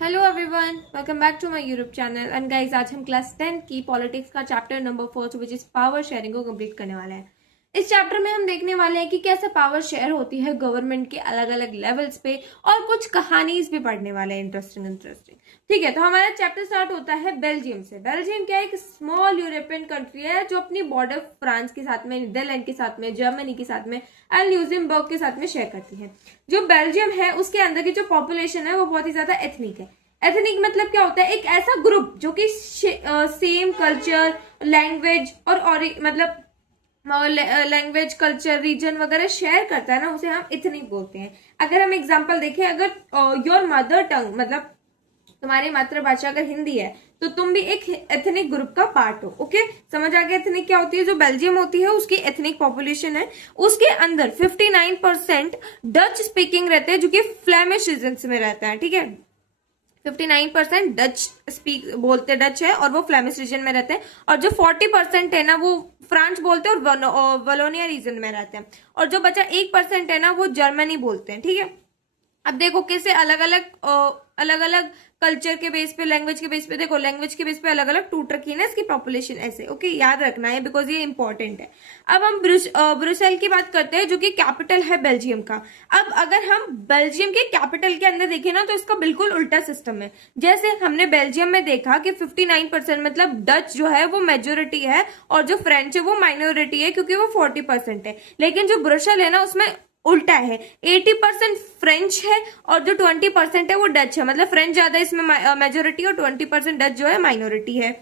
Hello everyone, welcome back to my YouTube channel. And guys, आज हम class 10 की politics का chapter number 4 which is power sharing को complete करने वाले हैं। इस चैप्टर में हम देखने वाले हैं कि कैसे पावर शेयर होती है गवर्नमेंट के अलग अलग लेवल्स पे, और कुछ कहानीज भी पढ़ने वाले हैं इंटरेस्टिंग। ठीक है, तो हमारा चैप्टर स्टार्ट होता है बेल्जियम से। बेल्जियम क्या है? एक स्मॉल यूरोपियन कंट्री है जो अपनी बॉर्डर फ्रांस के साथ में, नीदरलैंड के साथ में, जर्मनी के साथ में एंड ल्यूजमबर्ग के साथ में शेयर करती है। जो बेल्जियम है उसके अंदर की जो पॉपुलेशन है वो बहुत ही ज्यादा एथनिक है। एथनिक मतलब क्या होता है? एक ऐसा ग्रुप जो कि सेम कल्चर, लैंग्वेज और मतलब लैंग्वेज, कल्चर, रीजन वगैरह शेयर करता है ना, उसे हम इथनिक बोलते हैं। अगर हम एग्जांपल देखें, अगर योर मदर टंग मतलब तुम्हारी मातृभाषा अगर हिंदी है तो तुम भी एक एथनिक ग्रुप का पार्ट हो। ओके, समझ आ गया एथनिक क्या होती है? जो बेल्जियम होती है उसकी एथनिक पॉपुलेशन है, उसके अंदर 59% डच स्पीकिंग रहते हैं, जो कि फ्लेमिश रीजन में रहता है। ठीक है, 59% डच स्पीक बोलते डच है और वो फ्लेमिश रीजन में रहते हैं, और जो 40% है ना वो फ्रांस बोलते हैं और वलोनिया रीजन में रहते हैं, और जो बचा 1% है ना वो जर्मनी बोलते हैं। ठीक है, अब देखो कैसे अलग अलग कल्चर के बेस पे, लैंग्वेज के बेस पे, देखो लैंग्वेज के बेस पे अलग अलग टूट रखी है ना इसकी पॉपुलेशन ऐसे। ओके, याद रखना है बिकॉज ये इंपॉर्टेंट है। अब हम ब्रुसेल की बात करते हैं जो कि कैपिटल है बेल्जियम का। अब अगर हम बेल्जियम के कैपिटल के अंदर देखें ना तो इसका बिल्कुल उल्टा सिस्टम है। जैसे हमने बेल्जियम में देखा कि 59% मतलब डच जो है वो मेजोरिटी है और जो फ्रेंच है वो माइनॉरिटी है क्योंकि वो 40% है। लेकिन जो ब्रुसेल है ना उसमें उल्टा है, 80% फ्रेंच है और जो 20% है वो डच है। मतलब फ्रेंच ज्यादा इसमें मेजोरिटी और 20% डच जो है माइनॉरिटी है।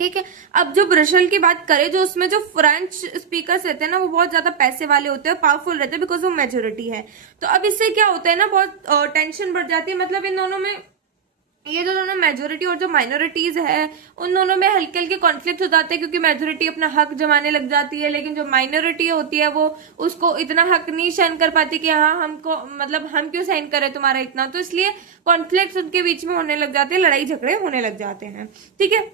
ठीक है, अब जो ब्रसेल की बात करें, जो उसमें जो फ्रेंच स्पीकर्स रहते हैं ना वो बहुत ज्यादा पैसे वाले होते हैं, पावरफुल रहते हैं बिकॉज वो मेजोरिटी है। तो अब इससे क्या होता है ना, बहुत टेंशन बढ़ जाती है। मतलब इन दोनों में, ये जो दोनों मेजोरिटी और जो माइनॉरिटीज है उन दोनों में हल्के हल्के कॉन्फ्लिक्ट हो जाते हैं, क्योंकि मेजोरिटी अपना हक जमाने लग जाती है, लेकिन जो माइनॉरिटी होती है वो उसको इतना हक नहीं सहन कर पाती कि हाँ हमको, मतलब हम क्यों सहन करें तुम्हारा इतना। तो इसलिए कॉन्फ्लिक्ट उनके बीच में होने लग जाते हैं, लड़ाई झगड़े होने लग जाते हैं। ठीक है,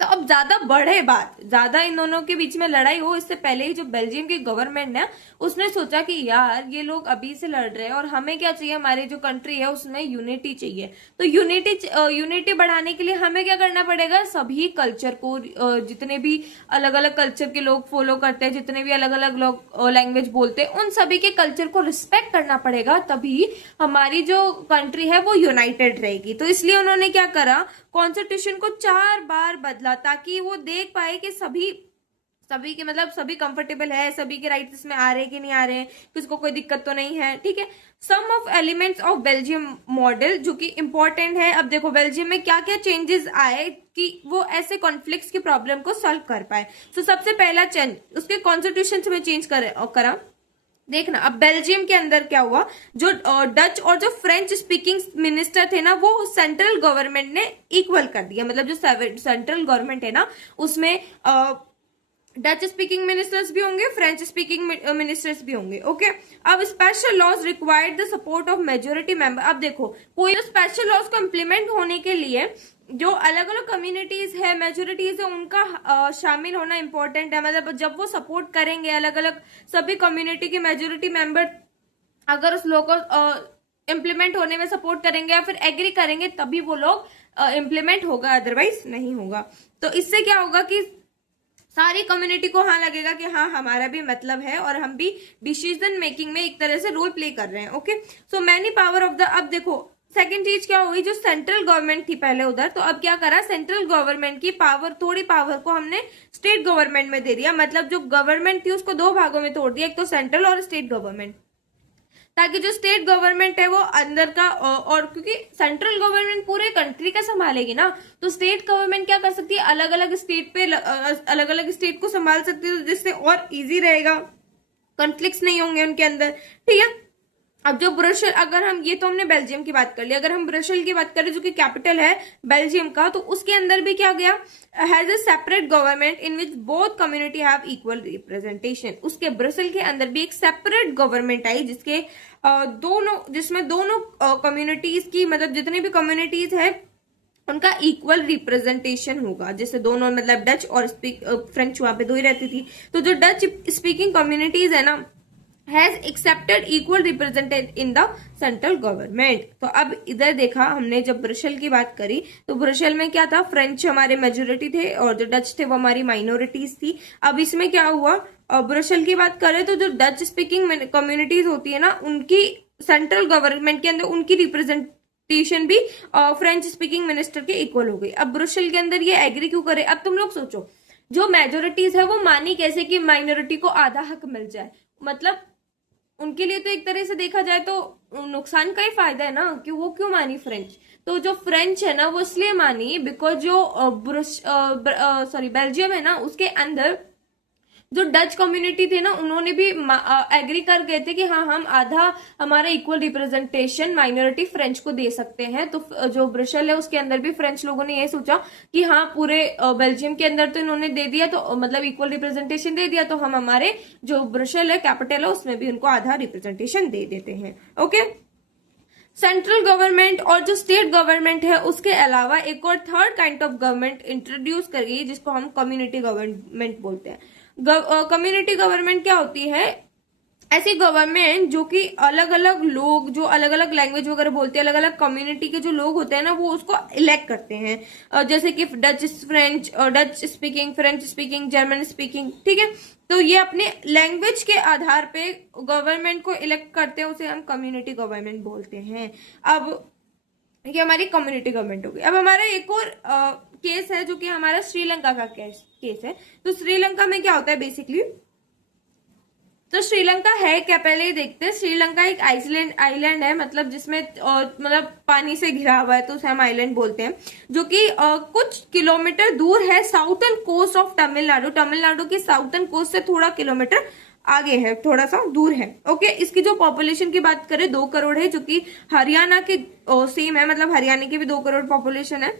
तो अब ज्यादा बढ़े बात, ज्यादा इन दोनों के बीच में लड़ाई हो इससे पहले ही जो बेल्जियम की गवर्नमेंट है उसने सोचा कि यार ये लोग अभी से लड़ रहे हैं और हमें क्या चाहिए, हमारी जो कंट्री है उसमें यूनिटी चाहिए। तो यूनिटी बढ़ाने के लिए हमें क्या करना पड़ेगा? सभी कल्चर को, जितने भी अलग अलग कल्चर के लोग फॉलो करते हैं, जितने भी अलग अलग लोग लैंग्वेज बोलते हैं, उन सभी के कल्चर को रिस्पेक्ट करना पड़ेगा, तभी हमारी जो कंट्री है वो यूनाइटेड रहेगी। तो इसलिए उन्होंने क्या करा, कॉन्स्टिट्यूशन को 4 बार बदला ताकि वो देख पाए कि सभी के मतलब सभी कंफर्टेबल है, सभी के राइट्स में आ रहे हैं कि नहीं आ रहे हैं, किसको कोई दिक्कत तो नहीं है। ठीक है, sum of elements of Belgium model जो कि इंपॉर्टेंट है। अब देखो बेल्जियम में क्या क्या चेंजेस आए कि वो ऐसे कॉन्फ्लिक्ट्स की प्रॉब्लम को सॉल्व कर पाए। तो सबसे पहला चेंज उसके कॉन्स्टिट्यूशन में चेंज करा। देखना, अब बेल्जियम के अंदर क्या हुआ, जो डच और जो फ्रेंच स्पीकिंग मिनिस्टर थे ना वो सेंट्रल गवर्नमेंट ने इक्वल कर दिया। मतलब जो सेंट्रल गवर्नमेंट है ना उसमें डच स्पीकिंग मिनिस्टर्स भी होंगे, फ्रेंच स्पीकिंग मिनिस्टर्स भी होंगे। ओके, अब special laws required the support of majority member. अब देखो कोई स्पेशल लॉज को इम्प्लीमेंट होने के लिए जो अलग अलग कम्युनिटीज है, मेजोरिटीज है, उनका शामिल होना इंपॉर्टेंट है। मतलब जब वो सपोर्ट करेंगे अलग अलग सभी कम्युनिटी के मेजोरिटी मेंबर अगर उस लॉ को इम्प्लीमेंट होने में सपोर्ट करेंगे या फिर एग्री करेंगे तभी वो लोग इम्प्लीमेंट होगा, अदरवाइज नहीं होगा। तो इससे क्या होगा कि सारी कम्युनिटी को हाँ लगेगा कि हाँ हमारा भी मतलब है और हम भी डिसीजन मेकिंग में एक तरह से रोल प्ले कर रहे हैं। Okay, so many power of the, अब देखो सेकंड चीज क्या हुई, जो सेंट्रल गवर्नमेंट थी पहले उधर, तो अब क्या करा, सेंट्रल गवर्नमेंट की पावर, थोड़ी पावर को हमने स्टेट गवर्नमेंट में दे दिया। मतलब जो गवर्नमेंट थी उसको 2 भागों में तोड़ दिया, एक तो सेंट्रल और स्टेट गवर्नमेंट, ताकि जो स्टेट गवर्नमेंट है वो अंदर का, और क्योंकि सेंट्रल गवर्नमेंट पूरे कंट्री का संभालेगी ना, तो स्टेट गवर्नमेंट क्या कर सकती है, अलग अलग स्टेट पे अलग अलग स्टेट को संभाल सकती है, जिससे और इजी रहेगा, कॉन्फ्लिक्ट्स नहीं होंगे उनके अंदर। ठीक है, अब जो ब्रुसेल, अगर हम, ये तो हमने बेल्जियम की बात कर ली, अगर हम ब्रुसेल की बात करें जो कि कैपिटल है बेल्जियम का, तो उसके अंदर भी क्या गया, has a separate government in which both community have equal representation. उसके ब्रुसेल के अंदर भी एक सेपरेट गवर्नमेंट आई जिसके जिसमें दोनों कम्युनिटीज की, मतलब जितनी भी कम्युनिटीज है उनका इक्वल रिप्रेजेंटेशन होगा। जैसे दोनों, मतलब डच और फ्रेंच वहां पे 2 ही रहती थी, तो जो डच स्पीकिंग कम्युनिटीज है ना has accepted equal represented in the central government. तो अब इधर देखा हमने, जब ब्रसेल की बात करी तो ब्रसेल में क्या था, फ्रेंच हमारे मेजोरिटी थे और जो डच थे वो हमारी माइनॉरिटीज थी। अब इसमें क्या हुआ, ब्रसेल की बात करें तो जो डच स्पीकिंग कम्युनिटीज होती है ना, उनकी सेंट्रल गवर्नमेंट के अंदर उनकी रिप्रेजेंटेशन भी फ्रेंच स्पीकिंग मिनिस्टर के इक्वल हो गई। अब ब्रसेल के अंदर ये एग्री क्यों करे। अब तुम लोग सोचो, जो मेजोरिटीज है वो मानी कैसे कि माइनॉरिटी को आधा हक मिल जाए, मतलब उनके लिए तो एक तरह से देखा जाए तो नुकसान का ही फायदा है ना, कि वो क्यों मानी फ्रेंच। तो जो फ्रेंच है ना वो इसलिए मानी बिकॉज जो बेल्जियम है ना, उसके अंदर जो डच कम्युनिटी थी ना, उन्होंने भी एग्री कर गए थे कि हाँ, हम आधा हमारा इक्वल रिप्रेजेंटेशन माइनॉरिटी फ्रेंच को दे सकते हैं। तो जो ब्रसेल है उसके अंदर भी फ्रेंच लोगों ने ये सोचा कि हाँ, पूरे बेल्जियम के अंदर तो इन्होंने दे दिया, तो मतलब इक्वल रिप्रेजेंटेशन दे दिया, तो हम हमारे जो ब्रसेल है कैपिटल है उसमें भी उनको आधा रिप्रेजेंटेशन दे देते हैं। ओके, सेंट्रल गवर्नमेंट और जो स्टेट गवर्नमेंट है उसके अलावा एक और third kind of government introduce करी, जिसको हम कम्युनिटी गवर्नमेंट बोलते हैं। कम्युनिटी गवर्नमेंट क्या होती है, ऐसी गवर्नमेंट जो कि अलग अलग लोग जो अलग अलग लैंग्वेज वगैरह बोलते हैं, अलग अलग कम्युनिटी के जो लोग होते हैं ना, वो उसको इलेक्ट करते हैं। जैसे कि Dutch speaking, French speaking, German speaking, ठीक है। तो ये अपने लैंग्वेज के आधार पे गवर्नमेंट को इलेक्ट करते हैं, उसे हम कम्युनिटी गवर्नमेंट बोलते हैं। अब ये हमारी कम्युनिटी गवर्नमेंट होगी। अब हमारा एक और केस है जो कि हमारा श्रीलंका का केस है। तो श्रीलंका में क्या होता है बेसिकली, तो श्रीलंका है क्या, पहले ही देखते हैं। श्रीलंका एक आइलैंड है, मतलब जिसमें मतलब पानी से घिरा हुआ है, तो उसे हम आइलैंड बोलते हैं, जो कि कुछ किलोमीटर दूर है southern coast of Tamil Nadu. Tamil Nadu की साउथर्न कोस्ट से थोड़ा किलोमीटर आगे है, थोड़ा सा दूर है। ओके, इसकी जो पॉपुलेशन की बात करें 2 करोड़ है, जो कि हरियाणा के सेम है, मतलब हरियाणा की भी 2 करोड़ पॉपुलेशन है,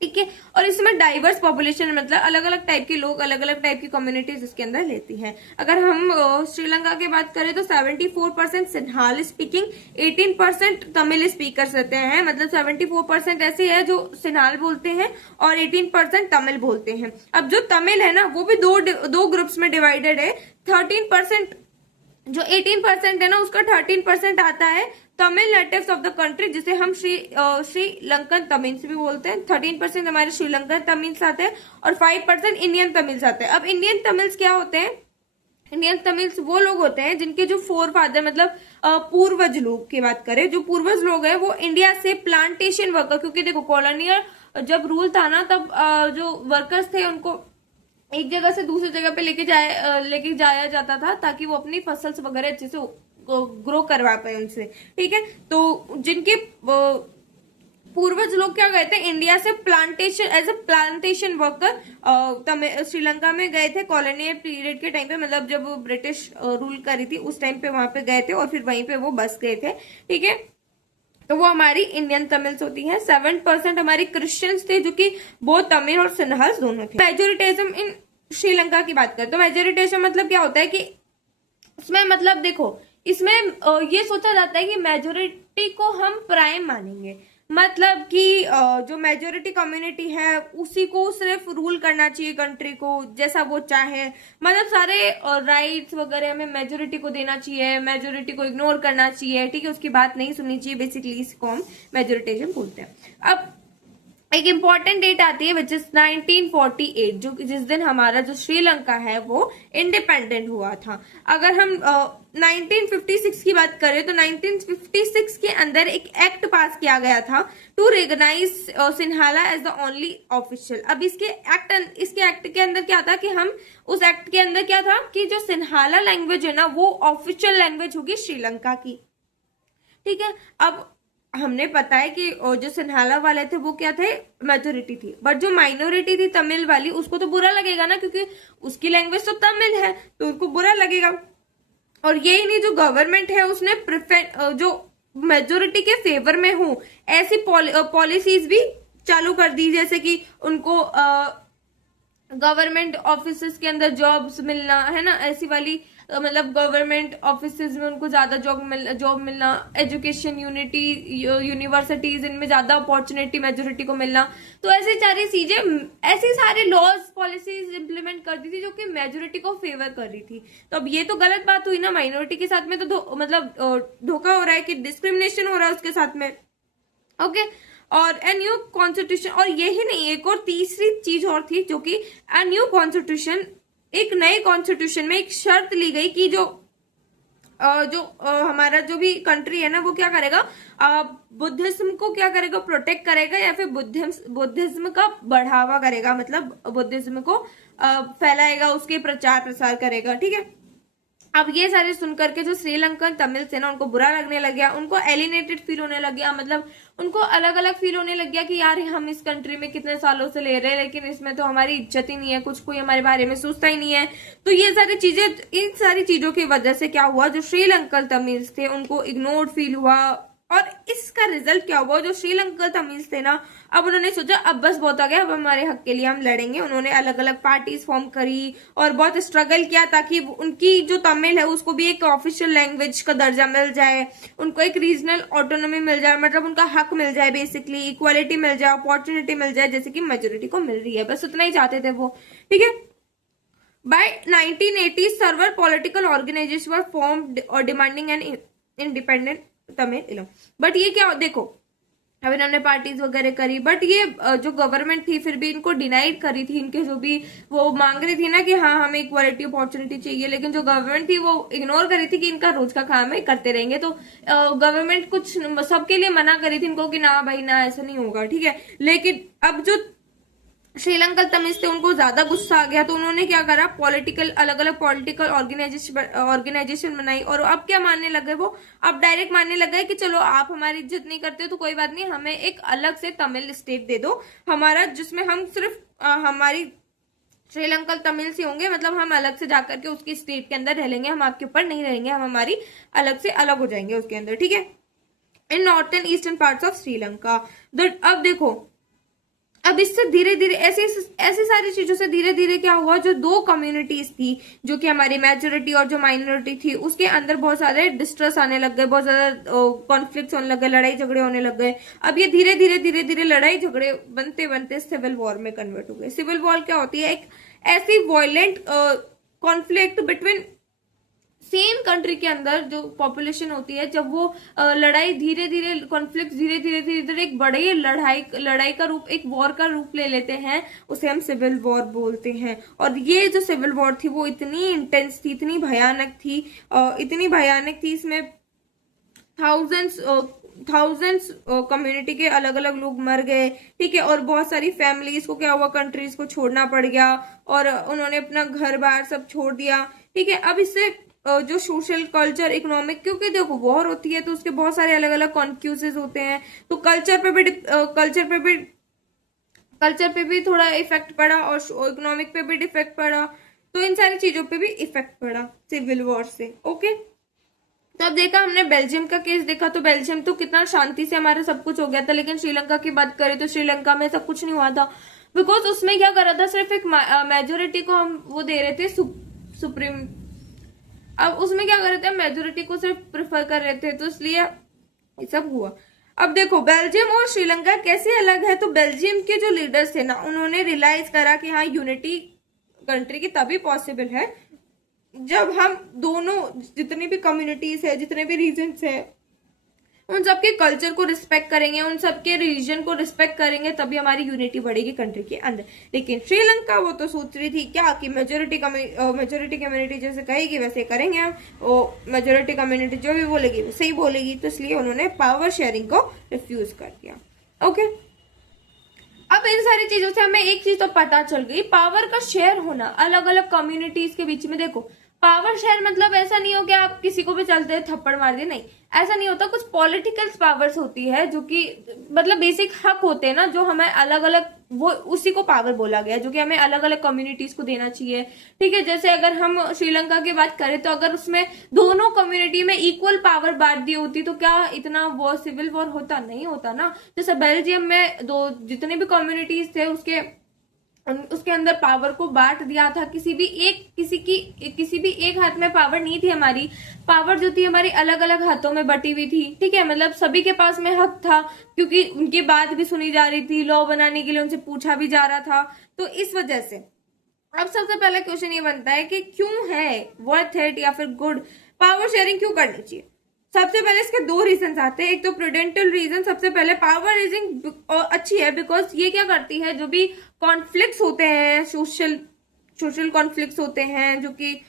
ठीक है। और इसमें डाइवर्स पॉपुलेशन, मतलब अलग अलग टाइप के लोग, अलग अलग टाइप की कम्युनिटीज इसके अंदर लेती हैं। अगर हम श्रीलंका की बात करें तो 74% सिन्हाल स्पीकिंग, 18% तमिल स्पीकर्स रहते हैं, मतलब 74% ऐसे है जो सिन्हाल बोलते हैं और 18% तमिल बोलते हैं। अब जो तमिल है ना, वो भी दो ग्रुप्स में डिवाइडेड है। 13%, जो 18% है ना, उसका 13% आता है Tamil natives of the country, जिसे हम श्रीलंकन तमिल्स भी बोलते हैं। 13% हमारे श्रीलंकन तमिल्स आते हैं और 5% इंडियन तमिल्स आते हैं। अब इंडियन तमिल्स क्या होते हैं, इंडियन तमिल्स वो लोग होते हैं जिनके जो फोर फादर, मतलब पूर्वज लोग की बात करें, जो पूर्वज लोग हैं वो इंडिया से प्लांटेशन वर्कर, क्योंकि देखो कॉलोनियल जब रूल था ना, तब जो वर्कर्स थे उनको एक जगह से दूसरी जगह पे लेके जाया जाता था, ताकि वो अपनी फसल्स वगैरह अच्छे से ग्रो करवा पाए उनसे, ठीक है। तो जिनके पूर्वज लोग क्या गए थे इंडिया से plantation, as a plantation worker Sri Lanka में गए थे कॉलोनियल पीरियड के टाइम पे, मतलब जब ब्रिटिश रूल करी थी उस टाइम पे वहां पे गए थे और फिर वहीं पे वो बस गए थे, ठीक है। तो वो हमारी इंडियन तमिल्स होती हैं। 7% हमारी क्रिश्चियंस थे, जो कि बहुत तमिल और सिन्हाल्स दोनों थे। मेजोरिटिज्म इन श्रीलंका की बात करें तो मेजोरिटिज्म मतलब क्या होता है कि उसमें, मतलब देखो, इसमें ये सोचा जाता है कि मेजोरिटी को हम प्राइम मानेंगे, मतलब कि जो मेजोरिटी कम्युनिटी है उसी को सिर्फ रूल करना चाहिए कंट्री को जैसा वो चाहे, मतलब सारे राइट्स वगैरह हमें मेजोरिटी को देना चाहिए, मेजोरिटी को इग्नोर करना चाहिए, ठीक है, उसकी बात नहीं सुननी चाहिए। बेसिकली इसको हम मेजोरिटिज्म बोलते हैं। अब एक इम्पॉर्टेंट डेट आती है विच इज 1948, जो जिस दिन हमारा जो श्रीलंका है वो इंडिपेंडेंट हुआ था। अगर हम 1956 की बात करें तो 1956 के अंदर एक एक्ट पास किया गया था to recognise Sinhala as the only official. अब इसके एक्ट के अंदर क्या था कि हम उस एक्ट के अंदर क्या था कि जो सिन्हाला लैंग्वेज है ना वो ऑफिशियल लैंग्वेज होगी श्रीलंका की, ठीक है। अब हमने पता है कि जो सिन्हाला वाले थे वो क्या थे, मेजोरिटी थी, बट जो माइनॉरिटी थी तमिल वाली उसको तो बुरा लगेगा ना, क्योंकि उसकी लैंग्वेज तो तमिल है, तो उनको बुरा लगेगा। और यही नहीं, जो गवर्नमेंट है उसने जो मेजोरिटी के फेवर में हो ऐसी पॉलिसीज भी चालू कर दी, जैसे कि उनको गवर्नमेंट ऑफिसेस के अंदर जॉब्स मिलना, है ना, ऐसी वाली मतलब गवर्नमेंट ऑफिसेज में उनको ज्यादा जॉब मिलना, एजुकेशन यूनिवर्सिटीज इनमें ज्यादा अपॉर्चुनिटी मेजोरिटी को मिलना। तो ऐसी सारी लॉज पॉलिसीज इंप्लीमेंट कर दी थी जो कि मेजोरिटी को फेवर कर रही थी। तो अब ये तो गलत बात हुई ना, माइनॉरिटी के साथ में तो मतलब धोखा हो रहा है कि डिस्क्रिमिनेशन हो रहा है उसके साथ में। ओके, और ए न्यू कॉन्स्टिट्यूशन, और यही नहीं एक और तीसरी चीज और थी जो कि ए न्यू कॉन्स्टिट्यूशन, एक नए कॉन्स्टिट्यूशन में एक शर्त ली गई कि जो हमारा जो भी कंट्री है ना वो क्या करेगा, बुद्धिज्म को क्या करेगा, प्रोटेक्ट करेगा या फिर बुद्धिज्म का बढ़ावा करेगा, मतलब बुद्धिज्म को फैलाएगा, उसके प्रचार प्रसार करेगा। ठीक है, अब ये सारे सुनकर के जो श्रीलंकन तमिल थे ना उनको बुरा लगने लग गया, उनको एलिनेटेड फील होने लग गया, मतलब उनको अलग अलग फील होने लग गया कि यार हम इस कंट्री में कितने सालों से ले रहे हैं लेकिन इसमें तो हमारी इज्जत ही नहीं है, कुछ कोई हमारे बारे में सोचता ही नहीं है। तो ये सारी चीजें, इन सारी चीजों की वजह से क्या हुआ, जो श्रीलंकन तमिल्स थे उनको इग्नोर्ड फील हुआ, और इसका रिजल्ट क्या हुआ, जो श्रीलंकन तमिल्स थे ना अब उन्होंने सोचा अब बस बहुत आ गया, अब हमारे हक के लिए हम लड़ेंगे। उन्होंने अलग अलग पार्टीज फॉर्म करी और बहुत स्ट्रगल किया ताकि उनकी जो तमिल है उसको भी एक ऑफिशियल लैंग्वेज का दर्जा मिल जाए, उनको एक रीजनल ऑटोनॉमी मिल जाए, मतलब उनका हक मिल जाए, बेसिकली इक्वालिटी मिल जाए, अपॉर्चुनिटी मिल जाए जैसे कि मेजोरिटी को मिल रही है। बस उतना ही चाहते थे वो। ठीक है, by 1980 several political organization were formed और demanding an independent Tamil. But ये क्या, देखो अब इन्होंने पार्टीज वगैरह करी, बट ये जो गवर्नमेंट थी फिर भी इनको डिनाइड करी थी, इनके जो भी वो मांग रही थी ना कि हाँ हमें इक्वालिटी अपॉर्चुनिटी चाहिए, लेकिन जो गवर्नमेंट थी वो इग्नोर करी थी कि इनका रोज का काम है, करते रहेंगे। तो गवर्नमेंट कुछ सबके लिए मना करी थी इनको कि ना भाई ना ऐसा नहीं होगा। ठीक है, लेकिन अब जो श्रीलंकन तमिल्स थे उनको ज्यादा गुस्सा आ गया, तो उन्होंने क्या करा, अलग अलग पॉलिटिकल ऑर्गेनाइजेशन बनाई, और अब क्या मानने लगे वो, अब डायरेक्ट मानने लगे कि चलो आप हमारी इज्जत नहीं करते हो तो कोई बात नहीं, हमें एक अलग से तमिल स्टेट दे दो हमारा, जिसमें हम सिर्फ हमारी श्रीलंकन तमिल से होंगे, मतलब हम अलग से जाकर के उसकी स्टेट के अंदर रह लेंगे, हम आपके ऊपर नहीं रहेंगे, हम हमारी अलग से अलग हो जाएंगे उसके अंदर। ठीक है, इन northern eastern parts of Sri Lanka. अब देखो, अब इससे धीरे धीरे ऐसी सारी चीजों से धीरे धीरे क्या हुआ, जो दो कम्युनिटीज थी जो कि हमारी मेजोरिटी और जो माइनॉरिटी थी उसके अंदर बहुत सारे डिस्ट्रेस आने लग गए, बहुत ज्यादा कॉन्फ्लिक्ट होने लग गए, लड़ाई झगड़े होने लग गए। अब ये धीरे धीरे लड़ाई झगड़े बनते बनते सिविल वॉर में कन्वर्ट हो गए। सिविल वॉर क्या होती है, एक ऐसी violent conflict between same country के अंदर जो पॉपुलेशन होती है, जब वो लड़ाई धीरे धीरे कॉन्फ्लिक्ट धीरे धीरे एक बड़े लड़ाई का रूप, एक वॉर का रूप ले लेते हैं, उसे हम सिविल वॉर बोलते हैं। और ये जो सिविल वॉर थी वो इतनी इंटेंस थी, इतनी भयानक थी, इसमें थाउजेंड्स कम्युनिटी के अलग अलग लोग मर गए। ठीक है, और बहुत सारी फैमिलीज को क्या हुआ, कंट्रीज को छोड़ना पड़ गया और उन्होंने अपना घर बार सब छोड़ दिया। ठीक है, अब इससे जो सोशल कल्चर इकोनॉमिक, क्योंकि देखो वॉर होती है तो उसके बहुत सारे अलग अलग कॉन्फ्यूजेस होते हैं, तो कल्चर पे भी थोड़ा इफेक्ट पड़ा और इकोनॉमिक पे भी इफेक्ट पड़ा, तो इन सारी चीजों पे भी इफेक्ट पड़ा सिविल वॉर से। ओके, तो अब देखा हमने बेल्जियम का केस देखा, तो बेल्जियम तो कितना शांति से हमारा सब कुछ हो गया था, लेकिन श्रीलंका की बात करें तो श्रीलंका में सब कुछ नहीं हुआ था, बिकॉज उसमें क्या करा था, सिर्फ एक मेजोरिटी को हम वो दे रहे थे सुप्रीम। अब उसमें क्या कर रहे थे, मेजोरिटी को सिर्फ प्रेफर कर रहे थे, तो इसलिए ये सब हुआ। अब देखो बेल्जियम और श्रीलंका कैसे अलग है, तो बेल्जियम के जो लीडर्स थे ना उन्होंने रियलाइज करा कि हाँ यूनिटी कंट्री की तभी पॉसिबल है जब हम दोनों जितनी भी कम्युनिटीज है, जितने भी रीजन्स है, उन सबके कल्चर को रिस्पेक्ट करेंगे, उन सबके रिलीजन को रिस्पेक्ट करेंगे, तभी हमारी यूनिटी बढ़ेगी कंट्री के अंदर। लेकिन श्रीलंका वो तो सोच रही थी क्या कि मेजोरिटी कम्युनिटी जैसे कहेगी वैसे करेंगे हम, वो मेजोरिटी कम्युनिटी जो भी बोलेगी वो सही बोलेगी, तो इसलिए उन्होंने पावर शेयरिंग को रिफ्यूज कर दिया। ओके, अब इन सारी चीजों से हमें एक चीज तो पता चल गई, पावर का शेयर होना अलग अलग कम्युनिटीज के बीच में। देखो पावर शेयर मतलब ऐसा नहीं हो कि आप किसी को भी चलते थप्पड़ मार दिए, नहीं ऐसा नहीं होता। कुछ पॉलिटिकल पावर्स होती है जो कि मतलब बेसिक हक होते हैं ना, जो हमें अलग अलग, वो उसी को पावर बोला गया जो कि हमें अलग अलग कम्युनिटीज को देना चाहिए। ठीक है, जैसे अगर हम श्रीलंका की बात करें तो अगर उसमें दोनों कम्युनिटी में इक्वल पावर बांट दी होती तो क्या इतना वो सिविल वॉर होता, नहीं होता ना। जैसे बेल्जियम में जितने भी कम्युनिटीज थे उसके उसके अंदर पावर को बांट दिया था। किसी भी एक हाथ में पावर नहीं थी हमारी, पावर जो थी हमारी अलग अलग हाथों में बटी हुई थी, ठीक है। मतलब सभी के पास में हक था, क्योंकि उनकी बात भी सुनी जा रही थी, लॉ बनाने के लिए उनसे पूछा भी जा रहा था। तो इस वजह से अब सबसे पहला क्वेश्चन ये बनता है कि क्यों है वर्थ इट या फिर गुड पावर शेयरिंग क्यों करनी चाहिए। सबसे पहले इसके दो रीजन आते हैं। एक तो प्रूडेंशियल रीजन, सबसे पहले पावर रेजिंग अच्छी है बिकॉज ये क्या करती है, जो भी कॉन्फ्लिक्ट्स होते हैं, सोशल कॉन्फ्लिक्ट्स होते हैं जो कि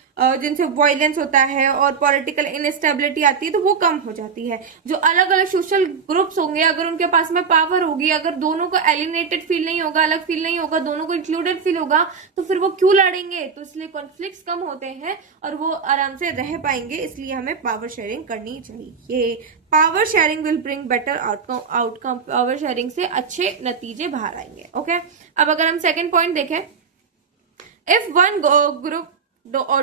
जिनसे वायलेंस होता है और पॉलिटिकल इनस्टेबिलिटी आती है, तो वो कम हो जाती है। जो अलग अलग सोशल ग्रुप्स होंगे, अगर उनके पास में पावर होगी, अगर दोनों को एलिनेटेड फील नहीं होगा, अलग फील नहीं होगा, दोनों को इंक्लूडेड फील होगा, तो फिर वो क्यों लड़ेंगे। तो इसलिए कॉन्फ्लिक्ट्स कम होते हैं और वो आराम से रह पाएंगे। इसलिए हमें पावर शेयरिंग करनी चाहिए। Power sharing will bring better outcome. Power sharing से अच्छे नतीजे बाहर आएंगे। ओके, अब अगर हम सेकेंड पॉइंट देखें, if one group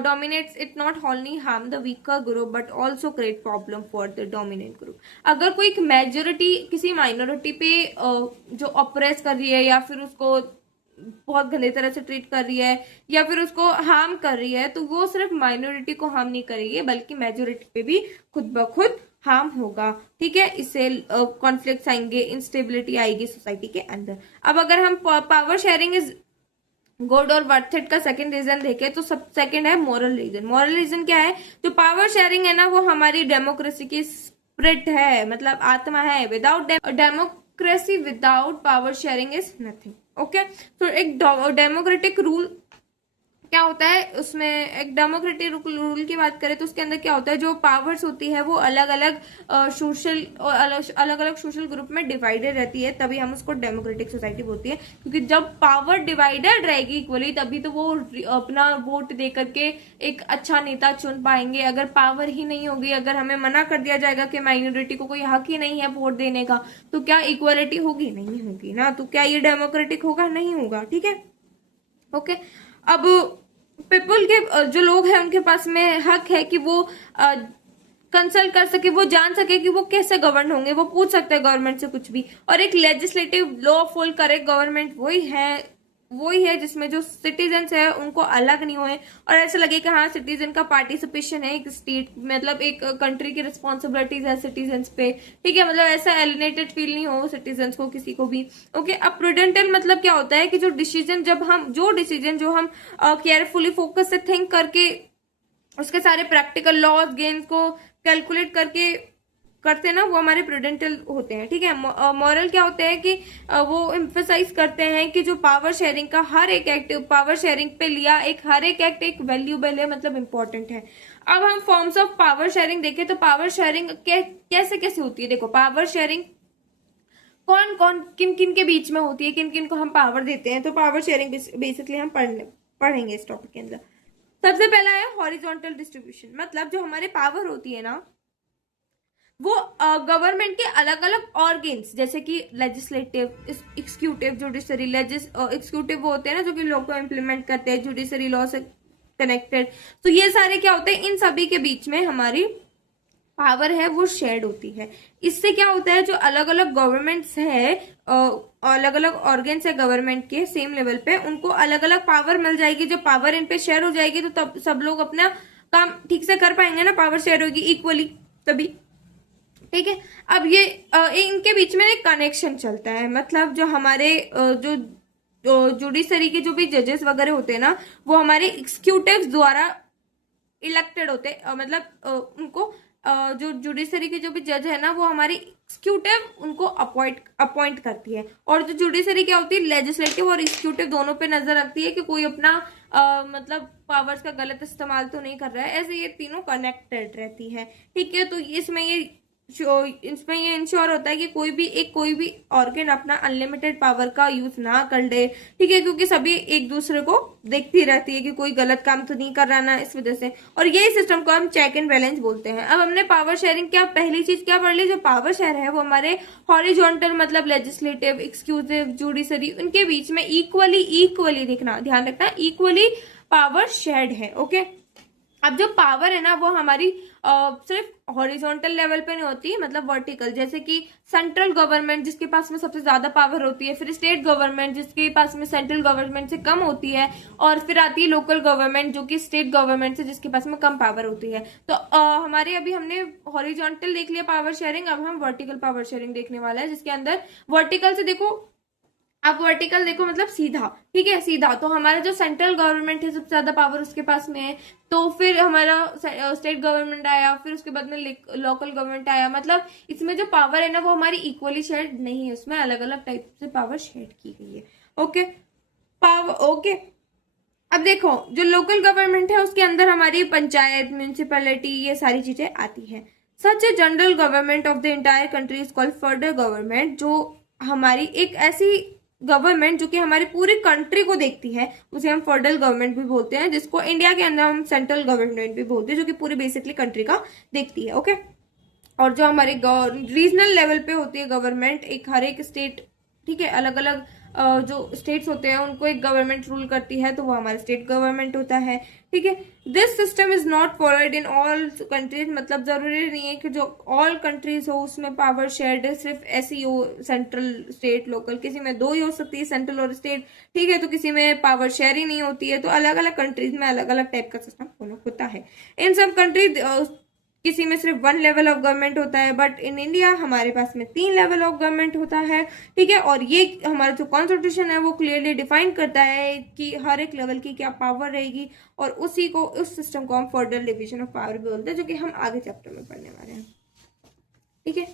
dominates, it not only harm the weaker group but also create problem for the dominant group। अगर कोई एक मेजोरिटी किसी माइनॉरिटी पे जो ऑपरेस कर रही है या फिर उसको बहुत गंदे तरह से ट्रीट कर रही है या फिर उसको हार्म कर रही है, तो वो सिर्फ माइनॉरिटी को हार्म नहीं करेगी बल्कि मेजोरिटी पे भी खुद ब खुद हार्म होगा, ठीक है। इससे कॉन्फ्लिक्ट्स आएंगे, इंस्टेबिलिटी आएगी सोसाइटी के अंदर। अब अगर हम पावर शेयरिंग इज गुड और वर्थ इट का सेकंड रीजन देखें, तो सब सेकंड है मॉरल रीजन। मॉरल रीजन क्या है, जो पावर शेयरिंग है ना, वो हमारी डेमोक्रेसी की स्पिरिट है, मतलब आत्मा है। Without democracy, without power sharing is nothing. Okay, तो एक डेमोक्रेटिक रूल क्या होता है, उसमें एक डेमोक्रेटिक रूल की बात करें तो उसके अंदर क्या होता है, जो पावर्स होती है वो अलग अलग सोशल और अलग अलग सोशल ग्रुप में डिवाइडेड रहती है, तभी हम उसको डेमोक्रेटिक सोसाइटी बोलती है। क्योंकि जब पावर डिवाइडेड रहेगी इक्वली, तभी तो वो अपना वोट दे करके एक अच्छा नेता चुन पाएंगे। अगर पावर ही नहीं होगी, अगर हमें मना कर दिया जाएगा कि माइनॉरिटी को कोई हक ही नहीं है वोट देने का, तो क्या इक्वलिटी होगी? नहीं होगी ना। तो क्या ये डेमोक्रेटिक होगा? नहीं होगा, ठीक है। ओके, अब पीपल के जो लोग हैं उनके पास में हक है कि वो कंसल्ट कर सके, वो जान सके कि वो कैसे गवर्न होंगे, वो पूछ सकते हैं गवर्नमेंट से कुछ भी। और एक लेजिस्लेटिव लॉफुल करेक्ट गवर्नमेंट वही है जिसमें जो सिटीजन्स है उनको अलग नहीं हुए और ऐसा लगे कि हाँ सिटीजन का पार्टिसिपेशन है, एक स्टेट मतलब एक कंट्री की रिस्पॉन्सिबिलिटीज है सिटीजन्स पे, ठीक है। मतलब ऐसा एलिनेटेड फील नहीं हो सिटीजन्स को किसी को भी। ओके, अब प्रूडेंशियल मतलब क्या होता है कि जो डिसीजन जो हम केयरफुली फोकस से थिंक करके उसके सारे प्रैक्टिकल लॉज गेम्स को कैलकुलेट करके करते हैं ना, वो हमारे प्रूडेंशियल होते हैं, ठीक है। मॉरल क्या होते हैं कि वो एम्फेसाइज करते हैं कि जो पावर शेयरिंग का हर एक एक्ट, पावर शेयरिंग पे लिया हर एक एक्ट एक वैल्यूबल है, मतलब इंपॉर्टेंट है। अब हम फॉर्म्स ऑफ पावर शेयरिंग देखें तो पावर शेयरिंग कैसे कैसे होती है। देखो, पावर शेयरिंग कौन कौन किन किन के बीच में होती है, किन किन को हम पावर देते हैं, तो पावर शेयरिंग बेसिकली हम पढ़ेंगे इस टॉपिक के अंदर। सबसे पहला है हॉरिजॉन्टल डिस्ट्रीब्यूशन। मतलब जो हमारे पावर होती है ना, वो गवर्नमेंट के अलग अलग ऑर्गेन्स जैसे कि लेजिस्लेटिव, एक्सिक्यूटिव, जुडिशरी। एक्सिक्यूटिव वो होते हैं ना जो कि लॉ को इम्प्लीमेंट करते हैं, जुडिशरी लॉ से कनेक्टेड। तो ये सारे क्या होते हैं, इन सभी के बीच में हमारी पावर है वो शेयर्ड होती है। इससे क्या होता है, जो अलग अलग गवर्नमेंट्स है, अलग अलग ऑर्गेन्स है गवर्नमेंट के सेम लेवल पे, उनको अलग अलग पावर मिल जाएगी। जब पावर इन पे शेयर हो जाएगी तो तब सब लोग अपना काम ठीक से कर पाएंगे ना, पावर शेयर होगी इक्वली तभी, ठीक है। अब ये इनके बीच में एक कनेक्शन चलता है। मतलब जो हमारे जो जुडिशरी के जो भी जजेस वगैरह होते हैं ना, वो हमारे एग्जीक्यूटिव द्वारा इलेक्टेड होते हैं। मतलब उनको जो जुडिशरी के जो भी जज है ना, वो हमारी एग्जीक्यूटिव उनको अपॉइंट करती है। और जो जुडिशरी क्या होती है, लेजिस्लेटिव और एग्जीक्यूटिव दोनों पे नजर रखती है कि कोई अपना मतलब पावर्स का गलत इस्तेमाल तो नहीं कर रहा है। ऐसे ये तीनों कनेक्टेड रहती है, ठीक है। तो इसमें ये इंश्योर होता है कि कोई भी ऑर्गन अपना अनलिमिटेड पावर का यूज ना कर ले, ठीक है, क्योंकि सभी एक दूसरे को देखती रहती है कि कोई गलत काम तो नहीं कर रहा ना, इस वजह से। और यही सिस्टम को हम चेक एंड बैलेंस बोलते हैं। अब हमने पावर शेयरिंग क्या पहली चीज क्या पढ़ ली, जो पावर शेयर है वो हमारे हॉरिजॉन्टल मतलब लेजिस्लेटिव, एक्सिक्यूटिव, जुडिशरी, उनके बीच में इक्वली देखना, ध्यान रखना, इक्वली पावर शेयर्ड है। ओके, अब जो पावर है ना वो हमारी सिर्फ हॉरिजॉन्टल लेवल पे नहीं होती, मतलब वर्टिकल, जैसे कि सेंट्रल गवर्नमेंट जिसके पास में सबसे ज्यादा पावर होती है, फिर स्टेट गवर्नमेंट जिसके पास में सेंट्रल गवर्नमेंट से कम होती है, और फिर आती है लोकल गवर्नमेंट जो कि स्टेट गवर्नमेंट से जिसके पास में कम पावर होती है। तो हमारे अभी हमने हॉरिजॉन्टल देख लिया पावर शेयरिंग, अब हम वर्टिकल पावर शेयरिंग देखने वाला है, जिसके अंदर वर्टिकल से देखो, आप वर्टिकल देखो मतलब सीधा, ठीक है, सीधा। तो हमारा जो सेंट्रल गवर्नमेंट है सबसे ज्यादा पावर उसके पास में है, तो फिर हमारा स्टेट गवर्नमेंट आया, फिर उसके बाद में लोकल गवर्नमेंट आया। मतलब इसमें जो पावर है ना वो हमारी इक्वली शेयर्ड नहीं है, उसमें अलग अलग टाइप से पावर शेयर की गई है। Okay, power okay. अब देखो जो लोकल गवर्नमेंट है उसके अंदर हमारी पंचायत, म्यूनिसिपैलिटी, ये सारी चीजें आती है। Such a general government of the entire country is called federal government. जो हमारी एक ऐसी गवर्नमेंट जो कि हमारी पूरी कंट्री को देखती है उसे हम फेडरल गवर्नमेंट भी बोलते हैं, जिसको इंडिया के अंदर हम सेंट्रल गवर्नमेंट भी बोलते हैं, जो कि पूरी बेसिकली कंट्री का देखती है। ओके, और जो हमारे रीजनल लेवल पे होती है गवर्नमेंट, एक हर एक स्टेट, ठीक है, अलग अलग जो स्टेट्स होते हैं उनको एक गवर्नमेंट रूल करती है, तो वो हमारा स्टेट गवर्नमेंट होता है। ठीक है, this system is not followed in all countries. मतलब जरूरी नहीं है कि जो ऑल कंट्रीज हो उसमें पावर शेयर्ड है, सिर्फ ऐसी हो सेंट्रल स्टेट लोकल, किसी में दो ही हो सकती है, सेंट्रल और स्टेट, ठीक है, तो किसी में पावर शेयर ही नहीं होती है। तो अलग अलग कंट्रीज में अलग अलग टाइप का सिस्टम फॉलो होता है। इन सब कंट्रीज किसी में सिर्फ 1 लेवल ऑफ गवर्नमेंट होता है, बट इन इंडिया हमारे पास में 3 लेवल ऑफ गवर्नमेंट होता है। ठीक है, और ये हमारा जो कॉन्स्टिट्यूशन है वो क्लियरली डिफाइन करता है कि हर एक लेवल की क्या पावर रहेगी, और उसी को, उस सिस्टम को हम फेडरल डिवीजन ऑफ पावर भी बोलते हैं, जो कि हम आगे चैप्टर में पढ़ने वाले हैं। ठीक है,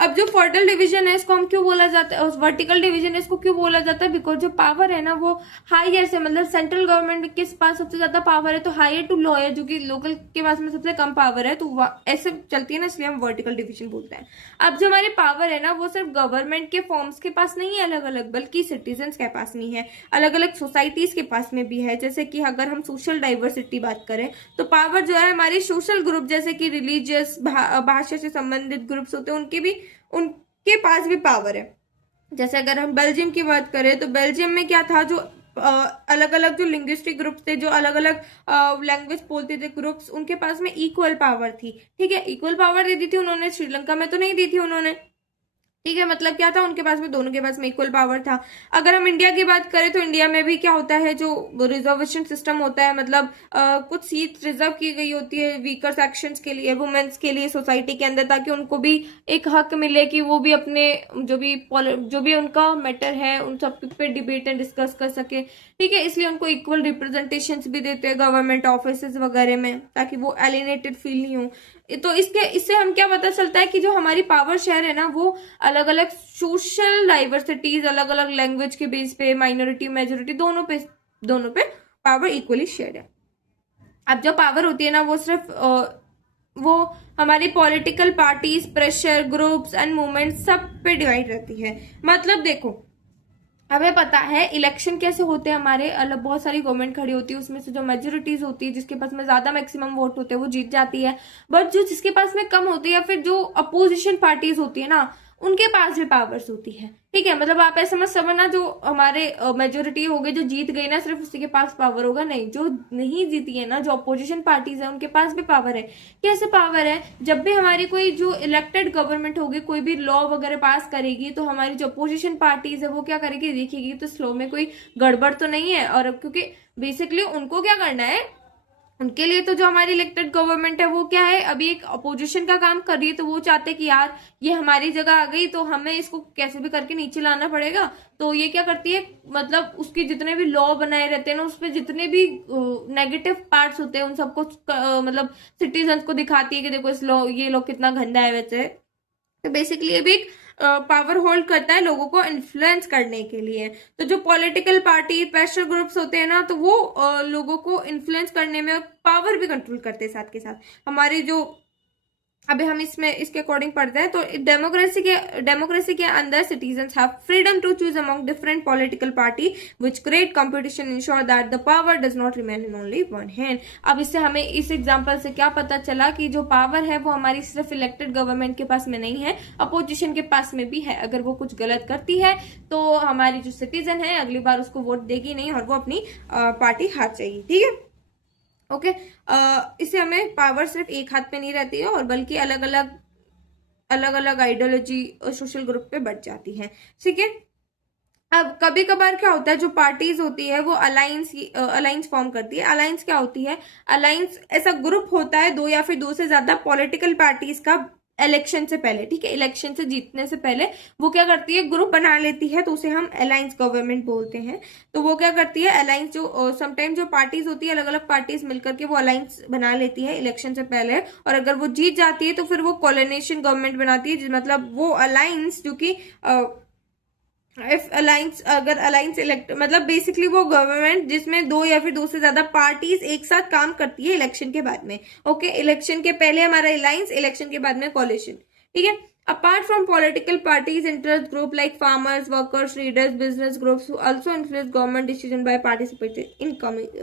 अब जो फेडरल डिवीजन है इसको हम क्यों बोला जाता है, वर्टिकल डिवीजन है इसको क्यों बोला जाता है, बिकॉज जो पावर है ना वो हायर से, मतलब सेंट्रल गवर्नमेंट के पास सबसे ज्यादा पावर है तो हायर टू लोअर, जो कि लोकल के पास में सबसे कम पावर है, तो ऐसे चलती है ना, इसलिए हम वर्टिकल डिवीजन बोलते हैं। अब जो हमारी पावर है ना वो सिर्फ गवर्नमेंट के फॉर्म्स के पास नहीं है अलग अलग, बल्कि सिटीजन के पास नहीं है, अलग अलग सोसाइटीज के पास में भी है। जैसे कि अगर हम सोशल डाइवर्सिटी बात करें तो पावर जो है हमारी सोशल ग्रुप, जैसे कि रिलीजियस भाषा से संबंधित ग्रुप्स होते हैं, उनके पास भी पावर है। जैसे अगर हम बेल्जियम की बात करें तो बेल्जियम में क्या था, जो अलग अलग जो लिंग्विस्टिक ग्रुप्स थे, जो अलग अलग लैंग्वेज बोलते थे ग्रुप्स, उनके पास में इक्वल पावर थी। ठीक है, इक्वल पावर दे दी थी उन्होंने, श्रीलंका में तो नहीं दी थी उन्होंने। ठीक है, मतलब क्या था, उनके पास में, दोनों के पास में इक्वल पावर था। अगर हम इंडिया की बात करें तो इंडिया में भी क्या होता है, जो रिजर्वेशन सिस्टम होता है, मतलब कुछ सीट रिजर्व की गई होती है वीकर सेक्शंस के लिए, वुमेन्स के लिए सोसाइटी के अंदर, ताकि उनको भी एक हक मिले कि वो भी अपने जो भी उनका मैटर है उन सब पे डिबेट एंड डिस्कस कर सके। ठीक है, इसलिए उनको इक्वल रिप्रेजेंटेशन भी देते हैं गवर्नमेंट ऑफिस वगैरह में, ताकि वो एलिनेटेड फील नहीं हो। तो इससे हम क्या पता चलता है कि जो हमारी पावर शेयर है ना वो अलग अलग सोशल डाइवर्सिटीज, अलग अलग लैंग्वेज के बेस पे, माइनॉरिटी मेजोरिटी दोनों पे पावर इक्वली शेयर है। अब जो पावर होती है ना वो सिर्फ वो हमारी political parties, pressure groups and movement सब पे डिवाइड रहती है। मतलब देखो, हमें पता है इलेक्शन कैसे होते हैं हमारे, अलग बहुत सारी गवर्नमेंट खड़ी होती है, उसमें से जो मेजोरिटीज होती है, जिसके पास में ज्यादा मैक्सिमम वोट होते हैं वो जीत जाती है। बट जो जिसके पास में कम होती है, या फिर जो अपोजिशन पार्टीज होती है ना, उनके पास भी पावर्स होती है। ठीक है, मतलब आप ऐसा मत समझना जो हमारे मेजोरिटी हो गई, जो जीत गई ना, सिर्फ उसी के पास पावर होगा, नहीं, जो नहीं जीती है ना, जो अपोजिशन पार्टीज है उनके पास भी पावर है। कैसे पावर है, जब भी हमारी कोई जो इलेक्टेड गवर्नमेंट होगी, कोई भी लॉ वगैरह पास करेगी, तो हमारी जो अपोजिशन पार्टीज है वो क्या करेगी, देखेगी तो इस लॉ में कोई गड़बड़ तो नहीं है। और क्योंकि बेसिकली उनको क्या करना है, उनके लिए तो जो हमारी इलेक्टेड गवर्नमेंट है वो क्या है, अभी एक अपोजिशन का काम कर रही है, तो वो चाहते हैं कि यार ये हमारी जगह आ गई तो हमें इसको कैसे भी करके नीचे लाना पड़ेगा। तो ये क्या करती है, मतलब उसके जितने भी लॉ बनाए रहते हैं ना, उसमें जितने भी नेगेटिव पार्ट्स होते हैं उन सबको मतलब सिटीजन्स को दिखाती है कि देखो इस लॉ, ये लॉ कितना गंदा है। वैसे तो बेसिकली ये भी एक पावर होल्ड करता है लोगों को इन्फ्लुएंस करने के लिए। तो जो पॉलिटिकल पार्टी, प्रेशर ग्रुप्स होते हैं ना, तो वो लोगों को इन्फ्लुएंस करने में पावर भी कंट्रोल करते हैं साथ के साथ। हमारी जो अभी हम इसमें इसके अकॉर्डिंग पढ़ते हैं, तो डेमोक्रेसी के अंदर citizens have freedom to choose among different political party which create competition ensure that the power does not remain in only one hand. अब इससे हमें इस एग्जांपल से क्या पता चला कि जो पावर है वो हमारी सिर्फ इलेक्टेड गवर्नमेंट के पास में नहीं है, अपोजिशन के पास में भी है। अगर वो कुछ गलत करती है तो हमारी जो सिटीजन है अगली बार उसको वोट देगी नहीं और वो अपनी पार्टी हार जाएगी। ठीक है, ओके। इससे हमें पावर सिर्फ एक हाथ में नहीं रहती है और बल्कि अलग अलग आइडियोलॉजी और सोशल ग्रुप पे बढ़ जाती है। ठीक है। अब कभी कभार क्या होता है, जो पार्टीज होती है वो अलायंस फॉर्म करती है। अलायंस क्या होती है? अलायंस ऐसा ग्रुप होता है, दो या फिर दो से ज्यादा पॉलिटिकल पार्टीज का, इलेक्शन से पहले। ठीक है, इलेक्शन से जीतने से पहले वो क्या करती है, ग्रुप बना लेती है, तो उसे हम अलायंस गवर्नमेंट बोलते हैं। तो वो क्या करती है, अलायंस जो समटाइम जो पार्टीज होती है, अलग अलग पार्टीज मिलकर के वो अलायंस बना लेती है इलेक्शन से पहले, और अगर वो जीत जाती है तो फिर वो कोलिनेशन गवर्नमेंट बनाती है। मतलब वो अलायंस जो कि इफ अलायंस, अगर अलायंस इलेक्ट मतलब बेसिकली वो गवर्नमेंट जिसमें दो या फिर दो से ज्यादा पार्टीज एक साथ काम करती है इलेक्शन के बाद में। ओके, इलेक्शन के पहले हमारा अलायंस, इलेक्शन के बाद में कोलिशन। ठीक है। Apart from political parties, interest group like farmers, workers, readers, business groups who also influence government decision by participating in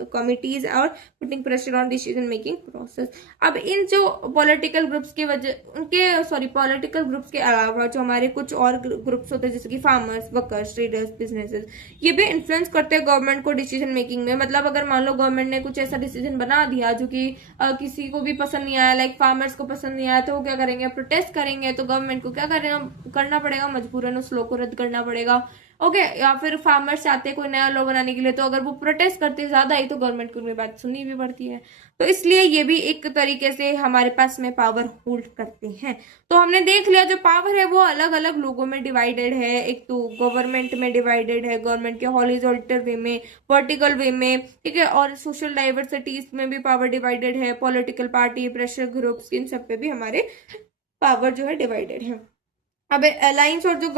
committees और putting pressure on decision making process। अब इन जो political groups की वजह political groups के अलावा जो हमारे कुछ और ग्रुप्स होते हैं जैसे कि farmers, workers, traders, businesses, ये भी इन्फ्लुएंस करते हैं गवर्नमेंट को डिसीजन मेकिंग में। मतलब अगर मान लो गवर्नमेंट ने कुछ ऐसा डिसीजन बना दिया जो कि किसी को भी पसंद नहीं आया, लाइक फार्मर्स को पसंद नहीं आया, तो वो क्या करेंगे, प्रोटेस्ट करेंगे। तो गवर्नमेंट को क्या करना पड़ेगा, मजबूरन उस लॉ को रद्द करना पड़ेगा। ओके, या फिर फार्मर्स चाहते हैं कोई नया लॉ बनाने के लिए, तो अगर वो प्रोटेस्ट करते हैं ज्यादा ही तो गवर्नमेंट को उनकी बात सुननी भी पड़ती है। तो इसलिए ये भी एक तरीके से हमारे पास में पावर होल्ड करते हैं। तो हमने देख लिया जो पावर है वो अलग अलग लोगों में डिवाइडेड है। एक तो गवर्नमेंट में डिवाइडेड है, गवर्नमेंट के हॉरिजॉन्टल वे में, वर्टिकल वे में। ठीक है, और सोशल डाइवर्सिटीज में भी पावर डिवाइडेड है, पॉलिटिकल पार्टी, प्रेशर ग्रुप्स, इन सब पे भी हमारे पावर जो है डिवाइडेड है। अब अलायंस और जो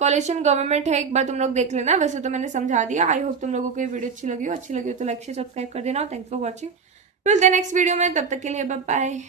कोलिशन गवर्नमेंट है, एक बार तुम लोग देख लेना। वैसे तो मैंने समझा दिया। आई होप तुम लोगों को ये वीडियो अच्छी लगी हो तो लाइक शेयर सब्सक्राइब कर देना। Thanks for watching. मिलते हैं नेक्स्ट वीडियो में, तब तक के लिए बाय बाय।